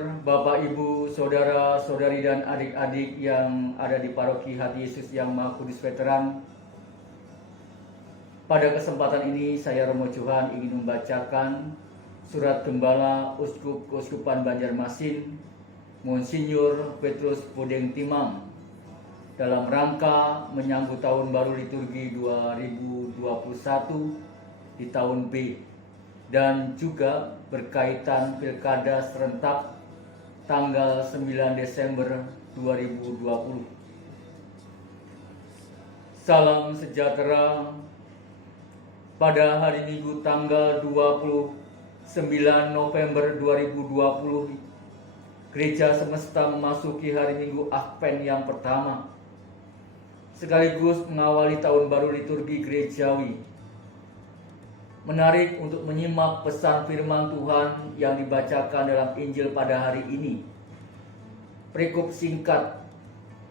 Bapak, Ibu, Saudara, Saudari, dan adik-adik yang ada di Paroki Hati Yesus yang Maha Kudus Veteran. Pada kesempatan ini saya Romo Johan ingin membacakan surat Gembala Uskup Keuskupan Banjarmasin Monsinyur Petrus Pudeng Timang dalam rangka menyambut tahun baru liturgi 2021 di tahun B dan juga berkaitan pilkada serentak tanggal 9 Desember 2020. Salam sejahtera. Pada hari Minggu tanggal 29 November 2020, Gereja Semesta memasuki hari Minggu Advent yang pertama, sekaligus mengawali tahun baru liturgi gerejawi. Menarik untuk menyimak pesan firman Tuhan yang dibacakan dalam Injil pada hari ini. Perikop singkat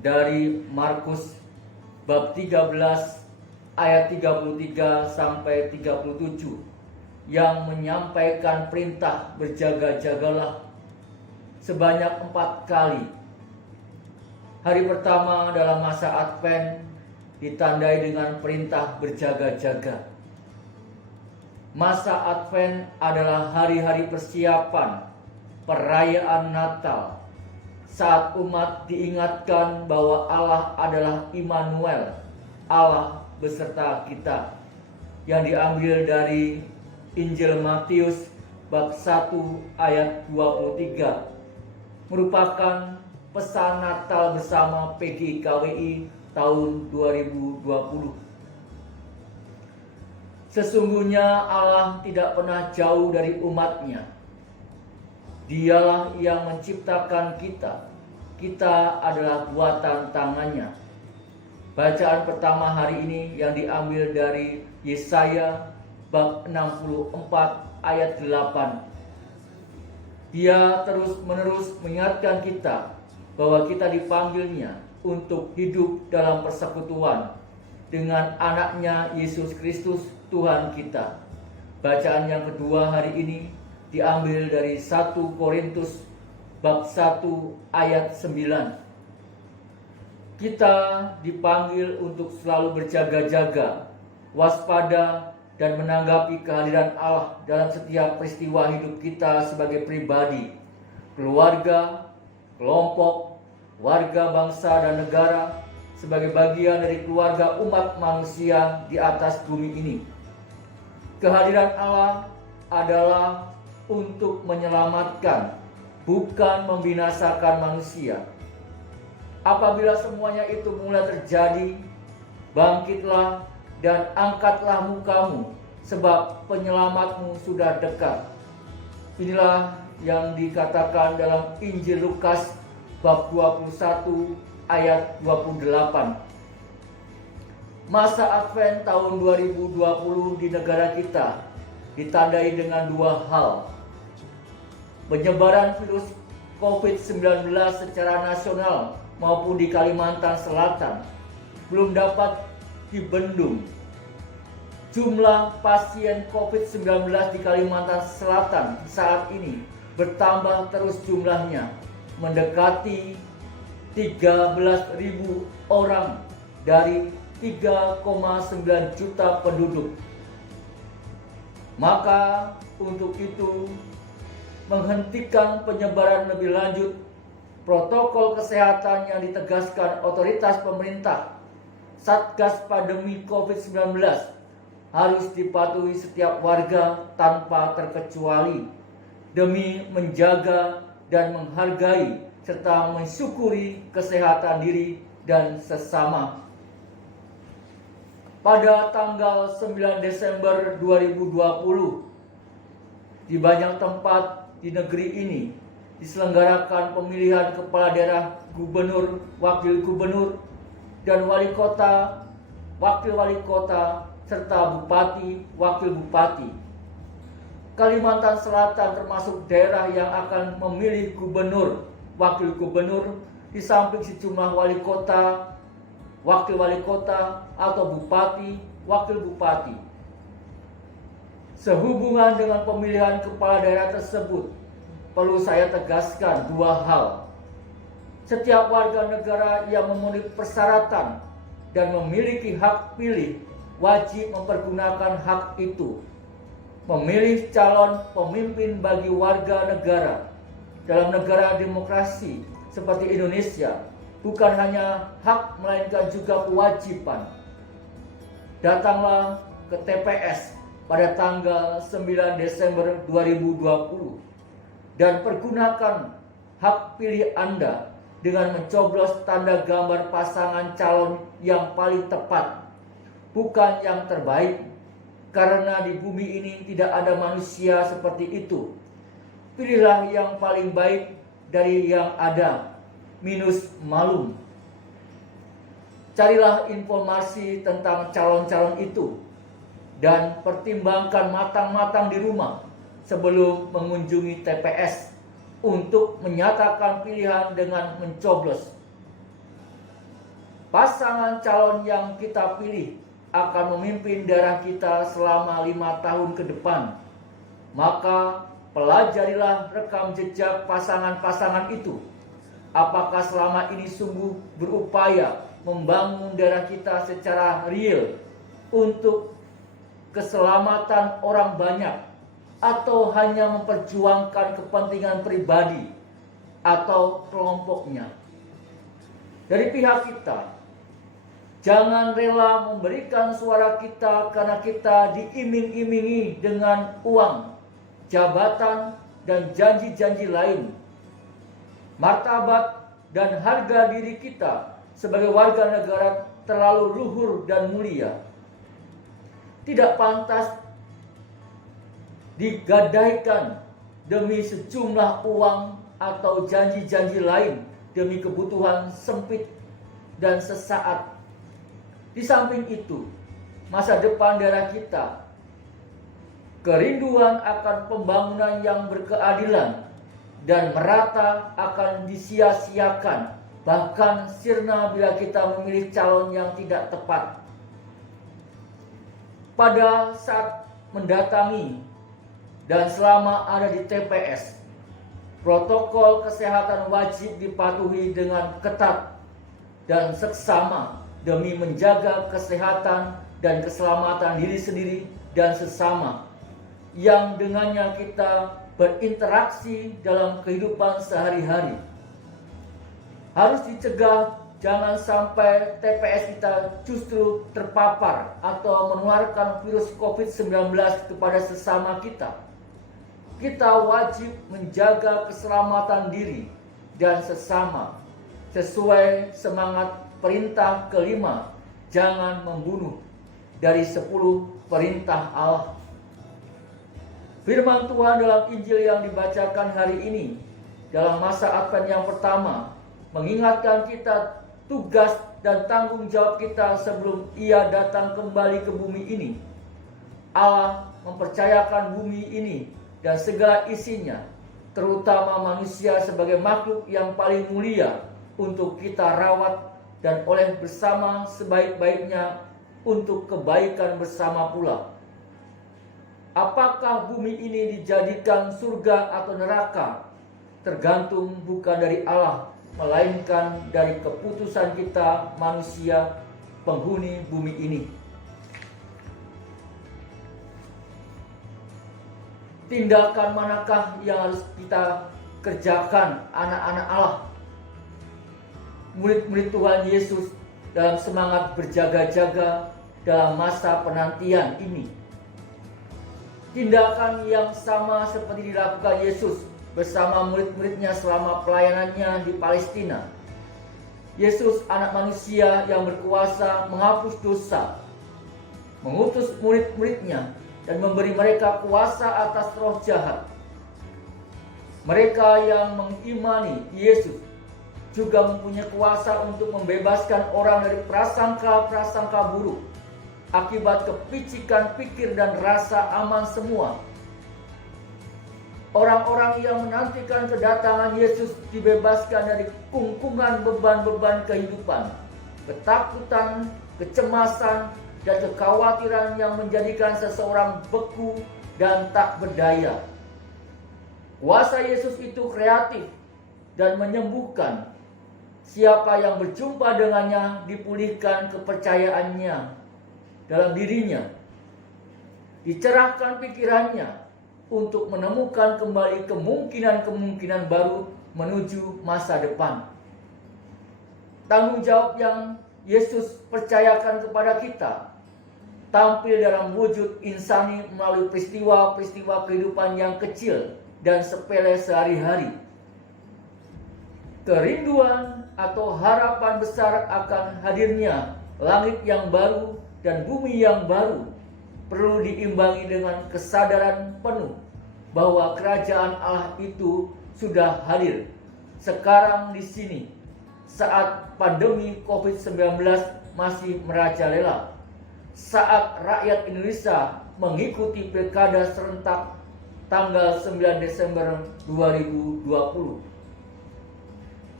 dari Markus bab 13 ayat 33 sampai 37 yang menyampaikan perintah berjaga-jagalah sebanyak 4 kali. Hari pertama dalam masa Advent ditandai dengan perintah berjaga-jaga. Masa Advent adalah hari-hari persiapan perayaan Natal, saat umat diingatkan bahwa Allah adalah Immanuel, Allah beserta kita, yang diambil dari Injil Matius bab 1 ayat 23, merupakan pesan Natal bersama PGKWI tahun 2020. Sesungguhnya Allah tidak pernah jauh dari umatnya. Dialah yang menciptakan kita. Kita adalah buatan tangannya. Bacaan pertama hari ini yang diambil dari Yesaya bab 64 ayat 8. Dia terus-menerus mengingatkan kita bahwa kita dipanggilnya untuk hidup dalam persekutuan dengan anaknya Yesus Kristus Tuhan kita. Bacaan yang kedua hari ini diambil dari 1 Korintus bab 1 ayat 9. Kita dipanggil untuk selalu berjaga-jaga, waspada, dan menanggapi kehadiran Allah dalam setiap peristiwa hidup kita sebagai pribadi, keluarga, kelompok, warga, bangsa, dan negara, sebagai bagian dari keluarga umat manusia di atas bumi ini. Kehadiran Allah adalah untuk menyelamatkan, bukan membinasakan manusia. Apabila semuanya itu mulai terjadi, bangkitlah dan angkatlah mukamu, sebab penyelamatmu sudah dekat. Inilah yang dikatakan dalam Injil Lukas bab 21 ayat 28. Masa Advent tahun 2020 di negara kita ditandai dengan 2 hal. Penyebaran virus COVID-19 secara nasional maupun di Kalimantan Selatan belum dapat dibendung. Jumlah pasien COVID-19 di Kalimantan Selatan saat ini bertambah terus jumlahnya, mendekati 13.000 orang dari 3,9 juta penduduk. Maka untuk itu, menghentikan penyebaran lebih lanjut, protokol kesehatan yang ditegaskan otoritas pemerintah, Satgas Pandemi COVID-19, harus dipatuhi setiap warga tanpa terkecuali demi menjaga dan menghargai serta mensyukuri kesehatan diri dan sesama. Pada tanggal 9 Desember 2020, di banyak tempat di negeri ini diselenggarakan pemilihan kepala daerah, gubernur, wakil gubernur, dan wali kota, wakil wali kota, serta bupati, wakil bupati. Kalimantan Selatan termasuk daerah yang akan memilih gubernur, wakil gubernur, di samping sejumlah wali kota, wakil wali kota, atau bupati, wakil bupati. Sehubungan dengan pemilihan kepala daerah tersebut, perlu saya tegaskan dua hal. Setiap warga negara yang memenuhi persyaratan dan memiliki hak pilih wajib mempergunakan hak itu. Memilih calon pemimpin bagi warga negara dalam negara demokrasi seperti Indonesia bukan hanya hak melainkan juga kewajiban. Datanglah ke TPS pada tanggal 9 Desember 2020 dan pergunakan hak pilih Anda dengan mencoblos tanda gambar pasangan calon yang paling tepat, bukan yang terbaik, karena di bumi ini tidak ada manusia seperti itu. Pilihlah yang paling baik dari yang ada, minus malum. Carilah informasi tentang calon-calon itu dan pertimbangkan matang-matang di rumah sebelum mengunjungi TPS untuk menyatakan pilihan dengan mencoblos. Pasangan calon yang kita pilih akan memimpin daerah kita selama 5 tahun ke depan. Maka pelajarilah rekam jejak pasangan-pasangan itu. Apakah selama ini sungguh berupaya membangun daerah kita secara real untuk keselamatan orang banyak, atau hanya memperjuangkan kepentingan pribadi atau kelompoknya. Dari pihak kita, jangan rela memberikan suara kita karena kita diiming-imingi dengan uang, jabatan, dan janji-janji lain. Martabat dan harga diri kita sebagai warga negara terlalu luhur dan mulia. Tidak pantas digadaikan demi sejumlah uang atau janji-janji lain demi kebutuhan sempit dan sesaat. Di samping itu, masa depan daerah kita, kerinduan akan pembangunan yang berkeadilan dan merata akan disia-siakan, bahkan sirna bila kita memilih calon yang tidak tepat. Pada saat mendatangi dan selama ada di TPS, protokol kesehatan wajib dipatuhi dengan ketat dan seksama demi menjaga kesehatan dan keselamatan diri sendiri dan sesama, yang dengannya kita berinteraksi dalam kehidupan sehari-hari. Harus dicegah jangan sampai TPS kita justru terpapar atau menularkan virus COVID-19 kepada sesama kita. Kita wajib menjaga keselamatan diri dan sesama sesuai semangat perintah kelima, jangan membunuh, dari 10 perintah Allah. Firman Tuhan dalam Injil yang dibacakan hari ini dalam masa Advent yang pertama mengingatkan kita tugas dan tanggung jawab kita sebelum Ia datang kembali ke bumi ini. Allah mempercayakan bumi ini dan segala isinya, terutama manusia sebagai makhluk yang paling mulia, untuk kita rawat dan oleh bersama sebaik-baiknya untuk kebaikan bersama pula. Apakah bumi ini dijadikan surga atau neraka tergantung bukan dari Allah, melainkan dari keputusan kita manusia penghuni bumi ini. Tindakan manakah yang harus kita kerjakan, anak-anak Allah, murid-murid Tuhan Yesus, dalam semangat berjaga-jaga dalam masa penantian ini? Tindakan yang sama seperti dilakukan Yesus bersama murid-muridnya selama pelayanannya di Palestina. Yesus, anak manusia yang berkuasa menghapus dosa, mengutus murid-muridnya dan memberi mereka kuasa atas roh jahat. Mereka yang mengimani Yesus juga mempunyai kuasa untuk membebaskan orang dari prasangka-prasangka buruk akibat kepicikan pikir dan rasa aman semua. Orang-orang yang menantikan kedatangan Yesus dibebaskan dari kungkungan beban-beban kehidupan, ketakutan, kecemasan, dan kekhawatiran yang menjadikan seseorang beku dan tak berdaya. Kuasa Yesus itu kreatif dan menyembuhkan. Siapa yang berjumpa dengannya dipulihkan kepercayaannya dalam dirinya. Dicerahkan pikirannya untuk menemukan kembali kemungkinan-kemungkinan baru menuju masa depan. Tanggung jawab yang Yesus percayakan kepada kita tampil dalam wujud insani melalui peristiwa-peristiwa kehidupan yang kecil dan sepele sehari-hari. Kerinduan atau harapan besar akan hadirnya langit yang baru dan bumi yang baru perlu diimbangi dengan kesadaran penuh bahwa kerajaan Allah itu sudah hadir sekarang di sini saat pandemi COVID-19 masih merajalela, saat rakyat Indonesia mengikuti pilkada serentak tanggal 9 Desember 2020.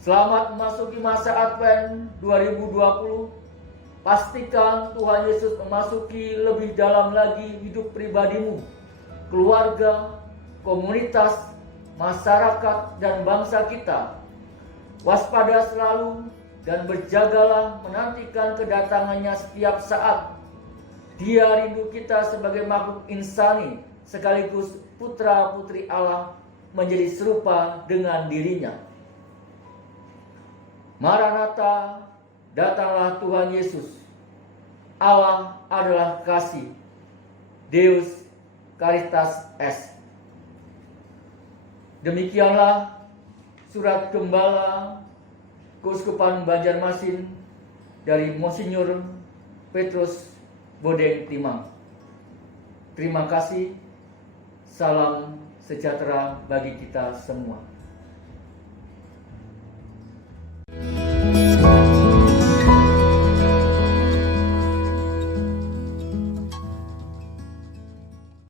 Selamat memasuki masa Advent 2020. Pastikan Tuhan Yesus memasuki lebih dalam lagi hidup pribadimu, keluarga, komunitas, masyarakat, dan bangsa kita. Waspada selalu dan berjagalah menantikan kedatangannya setiap saat. Dia rindu kita sebagai makhluk insani sekaligus putra-putri Allah menjadi serupa dengan dirinya. Maranatha, datanglah Tuhan Yesus. Allah adalah kasih. Deus Caritas Est. Demikianlah surat Gembala Keuskupan Banjarmasin dari Monsinyur Petrus Bodeng Timang. Terima kasih. Salam sejahtera bagi kita semua.